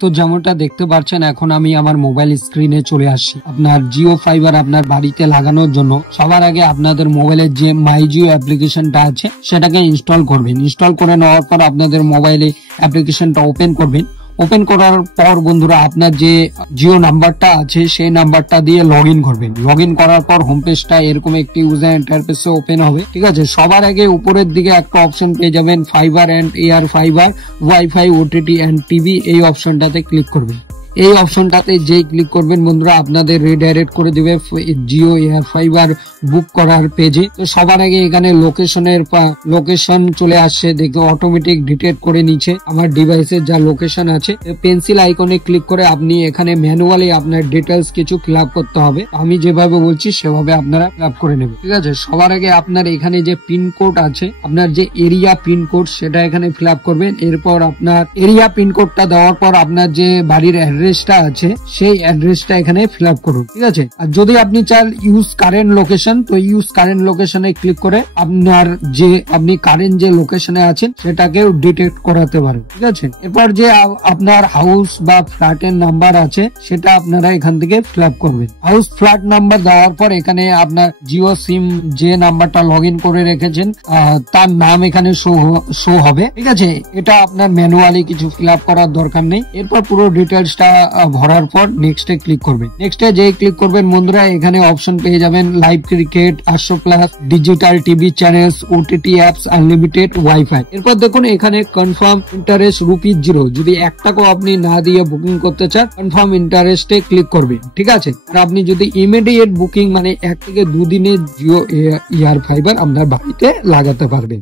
তো যেমনটা দেখতে পাচ্ছেন এখন আমি আমার মোবাইল স্ক্রিনে চলে আসছি। আপনার জিও ফাইবার আপনার বাড়িতে লাগানোর জন্য সবার আগে আপনাদের মোবাইলের যে মাই জিও অ্যাপ্লিকেশনটা আছে সেটাকে ইনস্টল করবেন। ইনস্টল করে নেওয়ার পর আপনাদের মোবাইলে অ্যাপ্লিকেশনটা ওপেন করবেন। ওপেন করার পর বন্ধুরা আপনার যে জিও নাম্বারটা আছে সেই নাম্বারটা দিয়ে লগ ইন করবেন। লগ ইন করার পর হোম পেজটা এরকম একটি ইউজার ইন্টারফেসে ওপেন হবে। ঠিক আছে, সবার আগে উপরের দিকে একটা অপশন পেয়ে যাবেন fiber and air fiber wifi OTT and TV, এই অপশনটাতে ক্লিক করবেন। এই অপশনটাতে যেই ক্লিক করবেন বন্ধুরা আপনাদের রিডাইরেক্ট করে দিবে জিও এয়ার ফাইবার বুক করার পেজে। তো সবার আগে এখানে লোকেশন চলে আসছে, দেখে অটোমেটিক ডিটেক্ট করে নিচ্ছে আমার ডিভাইসের যা লোকেশন আছে। পেন্সিল আইকনে ক্লিক করে আপনি এখানে ম্যানুয়ালি আপনার ডিটেলস কিছু ফিল আপ করতে হবে। আমি যেভাবে বলছি সেভাবে আপনারা ফিল আপ করে নেবেন। ঠিক আছে, সবার আগে আপনার এখানে যে পিনকোড আছে, আপনার যে এরিয়া পিনকোড সেটা এখানে ফিল আপ করবেন। এরপর আপনার এরিয়া পিনকোডটা দেওয়ার পর আপনার যে বাড়ির অ্যাড্রেসটা আছে সেই অ্যাড্রেসটা এখানে ফিল আপ করুন। ঠিক আছে, আর যদি আপনি চান ইউজ কারেন্ট লোকেশন, তো ইউজ কারেন্ট লোকেশনে ক্লিক করে আপনার যে আপনি কারেন্ট যে লোকেশনে আছেন সেটাকেও ডিটেক্ট করাতে পারেন। ঠিক আছে, এরপর যে আপনার হাউস বা ফ্ল্যাটের নাম্বার আছে সেটা আপনারা এখান থেকে ফিল আপ করবেন। হাউস ফ্ল্যাট নাম্বার দেওয়ার পর এখানে আপনার জিও সিম যে নাম্বারটা লগ ইন করে রেখেছেন তার নাম এখানে শো হবে। ঠিক আছে, এটা আপনার ম্যানুয়ালি কিছু ফিল আপ করার দরকার নেই। এরপর পুরো ডিটেলসটা ভরার পর নেক্সটে ক্লিক করবেন। নেক্সটে যে ক্লিক করবেন বন্ধুরা এখানে অপশন পেয়ে যাবেন live cricket, 800+ digital TV channels, OTT apps, unlimited wifi. এরপর দেখুন এখানে কনফার্ম ইন্টারেস্ট ₹0, যদি 1 টাকাও আপনি না দিয়ে বুকিং করতে চান কনফার্ম ইন্টারেস্টে ক্লিক করবেন। ঠিক আছে, আর আপনি যদি ইমিডিয়েট বুকিং মানে 1 থেকে 2 দিনের জিও এয়ার ফাইবার আপনার বাড়িতে লাগাতে পারবেন।